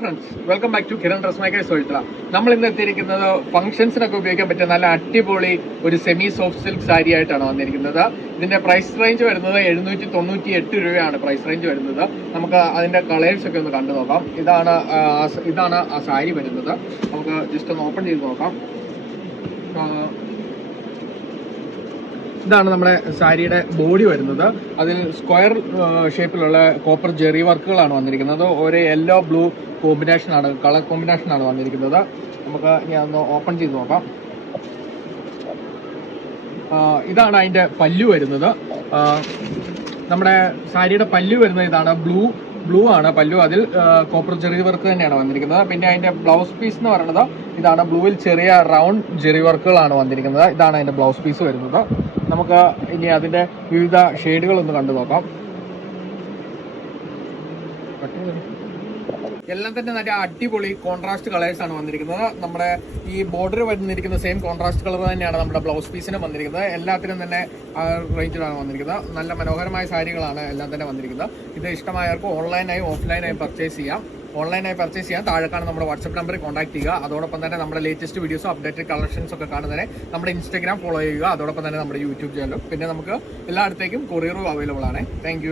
Friends welcome back to Kiran dress makers ഒഴിത്ര നമ്മൾ ഇന്ന് എത്തിയിരിക്കുന്നത് ഫംഗ്ഷൻസിനൊക്കെ ഉപയോഗിക്കാൻ പറ്റിയ നല്ല അടിപൊളി ഒരു സെമി സോഫ്റ്റ് സിൽക്ക് സാരി ആയിട്ടാണ് വന്നിരിക്കുന്നത്. ഇതിന്റെ പ്രൈസ് റേഞ്ച് വരുന്നത് എഴുന്നൂറ്റി തൊണ്ണൂറ്റി എട്ട് രൂപയാണ് പ്രൈസ് റേഞ്ച് വരുന്നത്. നമുക്ക് അതിന്റെ കളേഴ്സ് ഒക്കെ ഒന്ന് കണ്ടു നോക്കാം. ഇതാണ് ഇതാണ് ആ സാരി വരുന്നത്. നമുക്ക് ജസ്റ്റ് ഒന്ന് ഓപ്പൺ ചെയ്ത് നോക്കാം. ഇതാണ് നമ്മുടെ സാരിയുടെ ബോഡി വരുന്നത്. അതിൽ സ്ക്വയർ ഷേപ്പിലുള്ള കോപ്പർ ജെറി വർക്കുകളാണ് വന്നിരിക്കുന്നത്. ഒരു യെല്ലോ ബ്ലൂ കോമ്പിനേഷൻ ആണ് കളർ കോമ്പിനേഷൻ ആണ് വന്നിരിക്കുന്നത്. നമുക്ക് ഞാൻ ഒന്ന് ഓപ്പൺ ചെയ്ത് നോക്കാം. ഇതാണ് അതിന്റെ പല്ലു വരുന്നത്. നമ്മുടെ സാരിയുടെ പല്ലു വരുന്നത് ഇതാണ് ബ്ലൂ ബ്ലൂ ആണ് പല്ലു. അതിൽ കോപ്പർ ജെറി വർക്ക് തന്നെയാണ് വന്നിരിക്കുന്നത്. പിന്നെ അതിന്റെ ബ്ലൗസ് പീസ് എന്ന് പറയുന്നത് ഇതാണ് ബ്ലൂവിൽ ചെറിയ റൗണ്ട് ജെറി വർക്കുകളാണ് വന്നിരിക്കുന്നത്. ഇതാണ് അതിന്റെ ബ്ലൗസ് പീസ് വരുന്നത്. നമുക്ക് ഇനി അതിന്റെ വിവിധ ഷെയ്ഡുകൾ ഒന്ന് കണ്ടു നോക്കാം. എല്ലാം തന്നെ നല്ല അടിപൊളി കോൺട്രാസ്റ്റ് കളേഴ്സ് ആണ് വന്നിരിക്കുന്നത്. നമ്മുടെ ഈ ബോർഡർ വന്നിരിക്കുന്ന സെയിം കോൺട്രാസ്റ്റ് കളർ തന്നെയാണ് നമ്മുടെ ബ്ലൗസ് പീസിനും വന്നിരിക്കുന്നത്. എല്ലാത്തിനും തന്നെ റേഞ്ചിലാണ് വന്നിരിക്കുന്നത്. നല്ല മനോഹരമായ സാരികളാണ് എല്ലാം തന്നെ വന്നിരിക്കുന്നത്. ഇത് ഇഷ്ടമായവർക്ക് ഓൺലൈനായി ഓഫ്ലൈനായി പർച്ചേസ് ചെയ്യാം. ഓൺലൈനായി പർച്ചേസ് ചെയ്യാൻ താഴെ കാണുന്ന നമ്മുടെ വാട്സപ്പ് നമ്പറിൽ കോൺടാക്ട് ചെയ്യുക. അതോടൊപ്പം തന്നെ നമ്മുടെ ലേറ്റസ്റ്റ് വീഡിയോസും അപ്ഡേറ്റഡ് കളക്ഷൻസ് ഒക്കെ കാണുന്നതിനെ നമ്മുടെ ഇൻസ്റ്റാഗ്രാം ഫോളോ ചെയ്യുക. അതോടൊപ്പം തന്നെ നമ്മുടെ യൂട്യൂബ് ചാനലും പിന്നെ നമുക്ക് എല്ലായിടത്തേക്കും കൊറിയറും അവൈലബിൾ ആണ്. താങ്ക്